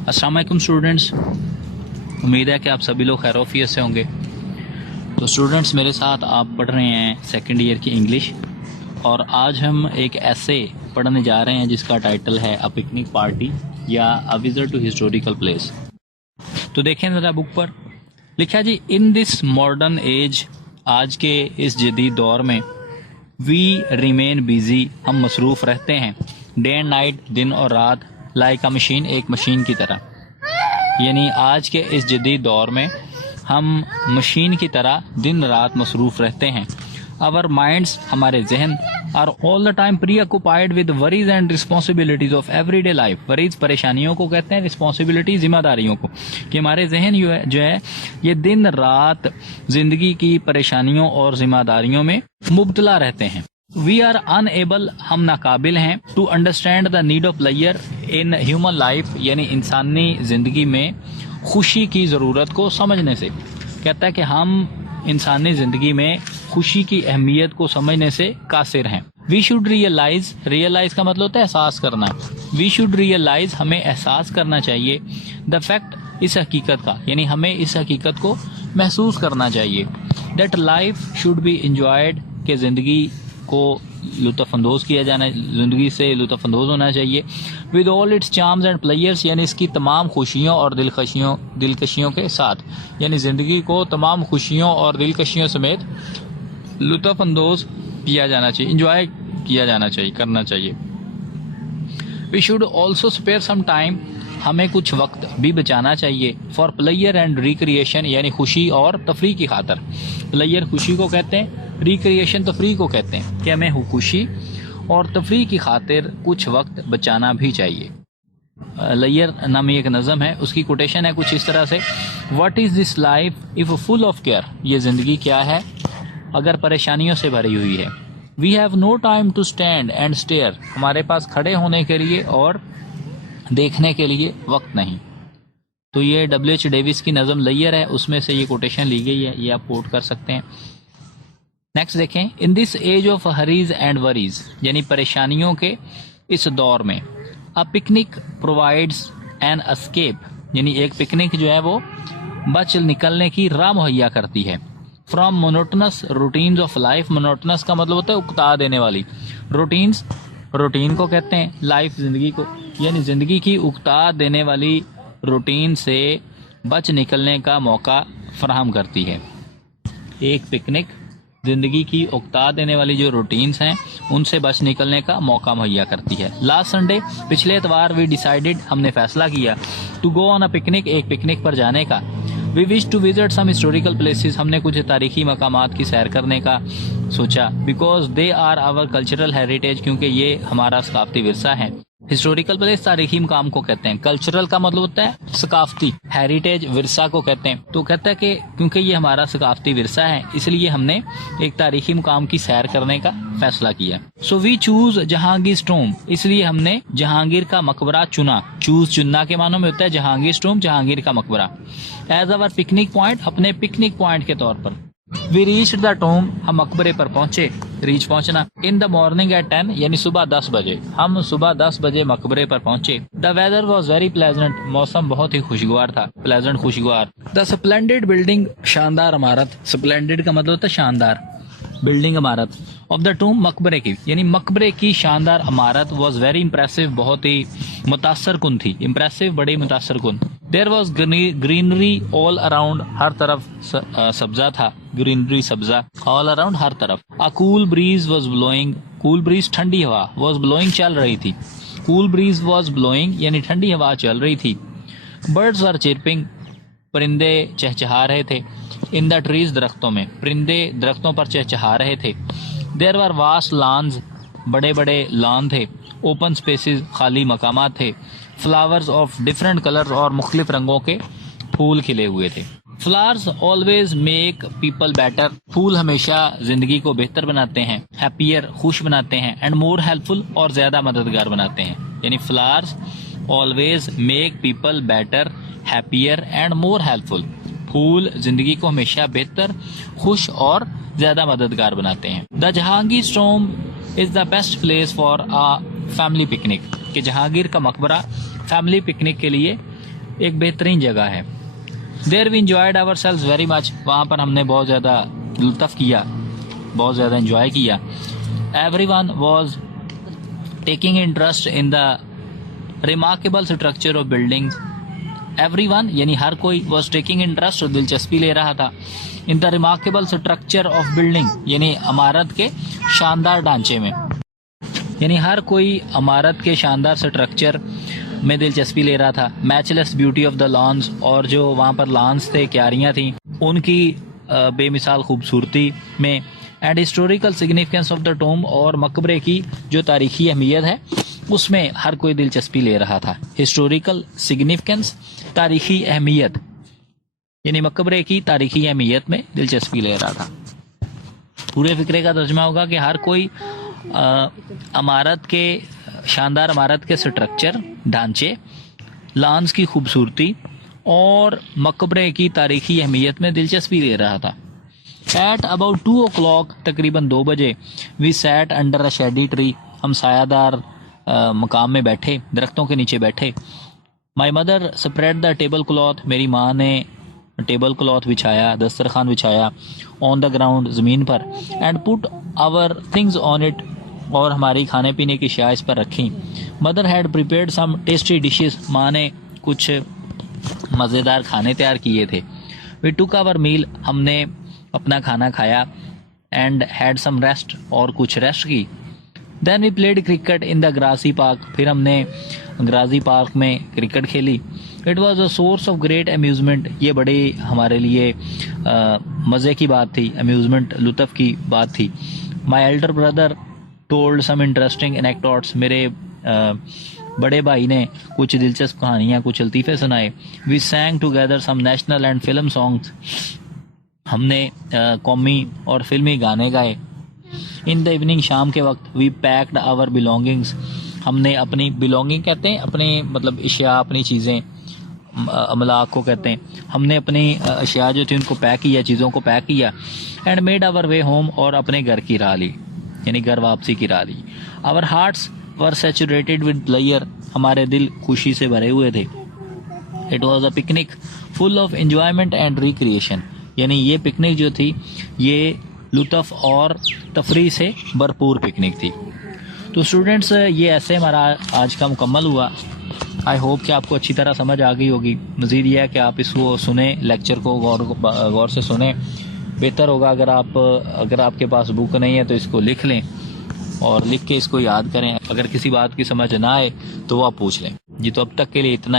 अस्सलाम वालेकुम स्टूडेंट्स, उम्मीद है कि आप सभी लोग खैर-ओ-आफियत से होंगे। तो स्टूडेंट्स, मेरे साथ आप पढ़ रहे हैं सेकंड ईयर की इंग्लिश, और आज हम एक ऐसे पढ़ने जा रहे हैं जिसका टाइटल है अ पिकनिक पार्टी या a visit to historical place. तो देखें ज़रा बुक पर लिखा जी, इन दिस मॉडर्न एज, आज के इस जदीद दौर में, वी रिमेन बिजी, हम मसरूफ़ रहते हैं, डे एंड नाइट, दिन और रात, लाइक अ मशीन, एक मशीन की तरह। यानी आज के इस जदीद दौर में हम मशीन की तरह दिन रात मसरूफ़ रहते हैं। आवर माइंड्स, हमारे जहन, are all the time preoccupied with worries and responsibilities of everyday life. Worries परेशानियों को कहते हैं, रिस्पॉन्सिबिलिटी जिम्मेदारियों को, कि हमारे जहन जो है ये दिन रात जिंदगी की परेशानियों और जिम्मेदारियों में मुब्तला रहते हैं। वी आर अनएबल, हम नाकाबिल हैं, to understand the need of player in human life, यानी इंसानी जिंदगी में खुशी की ज़रूरत को समझने से। कहता है कि हम इंसानी ज़िंदगी में खुशी की अहमियत को समझने से कासिर हैं। वी शुड रियलाइज, रियलाइज का मतलब होता है एहसास करना। वी शुड रियलाइज, हमें एहसास करना चाहिए, द फैक्ट, इस हकीकत का, यानी हमें इस हकीकत को महसूस करना चाहिए, that life should be enjoyed, के ज़िंदगी को लुत्फ़अंदोज़ किया जाना, ज़िंदगी से लुत्फ़अंदोज़ होना चाहिए, with all it's charms and players, यानी इसकी तमाम खुशियों और दिलकशियों के साथ, यानी ज़िंदगी को तमाम खुशियों और दिलकशियों समेत लुत्फ़अंदोज़ किया जाना चाहिए, इंजॉय किया जाना चाहिए, करना चाहिए। We should also spare some time, हमें कुछ वक्त भी बचाना चाहिए, फॉर प्लेयर एंड रिक्रिएशन, यानी खुशी और तफरी की खातर। प्लेयर खुशी को कहते हैं, रिक्रिएशन तफरी को कहते हैं, कि हमें खुशी और तफरी की खातिर कुछ वक्त बचाना भी चाहिए। लैयर नामी एक नज़म है, उसकी कोटेशन है कुछ इस तरह से, what is this life if full of care, ये ज़िंदगी क्या है अगर परेशानियों से भरी हुई है। We have no time to stand and stare, हमारे पास खड़े होने के लिए और देखने के लिए वक्त नहीं। तो ये W.H. डेविस की नज़म लैयर है, उसमें से ये कोटेशन ली गई है, ये आप कोट कर सकते हैं। नेक्स्ट देखें, in this age of hurries and worries, यानी परेशानियों के इस दौर में, a picnic provides an escape, यानी एक पिकनिक जो है वो बच निकलने की राह मुहैया करती है, from monotonous routines of life. Monotonous का मतलब होता है उकता देने वाली, रूटीन्स, रूटीन को कहते हैं, लाइफ जिंदगी को, यानी जिंदगी की उकता देने वाली रूटीन से बच निकलने का मौका फराहम करती है। एक पिकनिक जिंदगी की उकता देने वाली जो रूटीन्स हैं उनसे बच निकलने का मौका मुहैया करती है। लास्ट संडे, पिछले इतवार, वी डिसाइडेड, हमने फैसला किया, to go on a picnic, एक पिकनिक पर जाने का। We wish to visit some historical places, हमने कुछ तारीखी मकामात की सैर करने का सोचा, because they are our cultural heritage, क्योंकि ये हमारा सकाफती विरसा है। हिस्टोरिकल प्लेस तारीखी मकाम को कहते हैं, कल्चरल का मतलब होता है सकाफती, हेरिटेज विरसा को कहते हैं। तो कहता है कि क्योंकि ये हमारा सकाफती विरसा है, इसलिए हमने एक तारीखी मकाम की सैर करने का फैसला किया। So we choose Jahangir tomb, इसलिए हमने जहांगीर का मकबरा चुना। चूज चुनना के मानों में होता है जहांगीर टॉम्ब, जहांगीर का मकबरा, एज अवर पिकनिक पॉइंट, अपने पिकनिक पॉइंट के तौर पर। वी रीच्ड द टॉम्ब, हम मकबरे पर पहुंचे, रीच पहुंचना, इन द मॉर्निंग एट 10, यानी सुबह 10 बजे, हम सुबह 10 बजे मकबरे पर पहुंचे। The weather was very pleasant, मौसम बहुत ही खुशगवार था, प्लेजेंट खुशगवार। द स्प्लेंडेड बिल्डिंग, शानदार इमारत, स्प्लेंडेड का मतलब होता है शानदार, बिल्डिंग इमारत, ऑफ द टूम, मकबरे की, यानी मकबरे की शानदार इमारत, वॉज वेरी इम्प्रेसिव, बहुत ही मुतासर कुन थी, इम्प्रेसिव बड़ी मुतासर कुन। There was greenery all around, हर तरफ सब्जा था, ग्रीनरी सब्जा, ऑल अराउंड हर तरफ। A cool breeze was blowing, cool breeze ठंडी हवा, वॉज ब्लोइंग चल रही थी, कूल ब्रीज वॉज ब्लोइंग यानी ठंडी हवा चल रही थी। बर्ड्स आर चिरपिंग, परिंदे चहचहा रहे थे, इन द ट्रीज, दरख्तों में, परिंदे दरख्तों पर चहचहा रहे थे। देयर वर वास्ट लॉन्स, बड़े बड़े लॉन थे, ओपन स्पेसेस, खाली मकामात थे, फ्लावर्स ऑफ डिफरेंट कलर्स, और मुख्तलिफ रंगों के फूल खिले हुए थे। Flowers always make people better, फूल हमेशा जिंदगी को बेहतर बनाते हैं, हैप्पियर, खुश बनाते हैं, एंड मोर हेल्पफुल, और ज्यादा मददगार बनाते हैं। यानी flowers always make people better, happier and more helpful, फूल जिंदगी को हमेशा बेहतर, खुश और ज्यादा मददगार बनाते हैं। The Jahangir tomb is the best place for a family picnic, कि जहांगीर का मकबरा फैमिली पिकनिक के लिए एक बेहतरीन जगह है। There we enjoyed ourselves very much, वहाँ पर हमने बहुत ज़्यादा लुत्फ़ किया, बहुत ज़्यादा इंजॉय किया। Every one was taking interest in the remarkable structure of buildings. Every one यानी हर कोई वॉज टेकिंग इंटरेस्ट, दिलचस्पी ले रहा था, in the remarkable structure of building यानी इमारत के शानदार ढांचे में, यानी हर इमारत के शानदार स्ट्रक्चर में दिलचस्पी ले रहा था। Matchless beauty of the lawns, और जो वहाँ पर लॉन्स थे, क्यारियाँ थी, उनकी बेमिसाल खूबसूरती में। And historical significance of the tomb, और मकबरे की जो तारीखी अहमियत है उसमें हर कोई दिलचस्पी ले रहा था। हिस्टोरिकल सिग्निफिकेंस, तारीखी अहमियत, यानी मकबरे की तारीखी अहमियत में दिलचस्पी ले रहा था। पूरे फिक्रे का तर्जमा होगा कि हर कोई शानदार इमारत के स्ट्रक्चर, ढांचे, लॉन्स की खूबसूरती और मकबरे की तारीखी अहमियत में दिलचस्पी ले रहा था। एट अबाउट 2 o'clock, तकरीबन 2 बजे, we sat under a shady tree, हम सायादार मकाम में बैठे, दरख्तों के नीचे बैठे। My mother spread the table cloth, मेरी माँ ने टेबल क्लॉथ बिछाया, दस्तरखान बिछाया, ऑन द ग्राउंड, ज़मीन पर, and put our things on it, और हमारी खाने पीने की अशिया इस पर रखी। Mother had prepared some tasty dishes, माँ ने कुछ मज़ेदार खाने तैयार किए थे। वी टुक आवर मील, हमने अपना खाना खाया। एंड हैड सम रेस्ट, और कुछ रेस्ट की। Then we played cricket in the grassy park, फिर हमने ग्रासी पार्क में क्रिकेट खेली। It was a source of great amusement, ये बड़ी हमारे लिए मज़े की बात थी, अम्यूज़मेंट, लुत्फ़ की बात थी। My elder brother told some interesting anecdotes, मेरे बड़े भाई ने कुछ दिलचस्प कहानियाँ, कुछ लतीफ़े सुनाए। We sang together some national and film songs, हमने कौमी और फिल्मी गाने गाए। इन द इवनिंग, शाम के वक्त, वी पैक्ड आवर बिलोंगिंग्स, हमने अपनी बिलोंगिंग कहते हैं अपने मतलब अशिया, अपनी चीज़ें, अमलाक को कहते हैं, हमने अपनी अशिया जो थी उनको पैक किया, चीज़ों को पैक किया। And made our way home, और अपने घर की राह ली, यानी घर वापसी की राह ली। Our hearts were saturated with pleasure, हमारे दिल खुशी से भरे हुए थे। It was a picnic full of enjoyment and recreation, यानी ये पिकनिक जो थी ये लुत्फ़ और तफरीह से भरपूर पिकनिक थी। तो स्टूडेंट्स, ये ऐसे हमारा आज का मुकम्मल हुआ। आई होप कि आपको अच्छी तरह समझ आ गई होगी। मज़ीद ये है कि आप इसको सुने, लेक्चर को गौर से सुने। बेहतर होगा अगर आपके पास बुक नहीं है तो इसको लिख लें और लिख के इसको याद करें। अगर किसी बात की समझ ना आए तो वो आप पूछ लें। जी, तो अब तक के लिए इतना ही।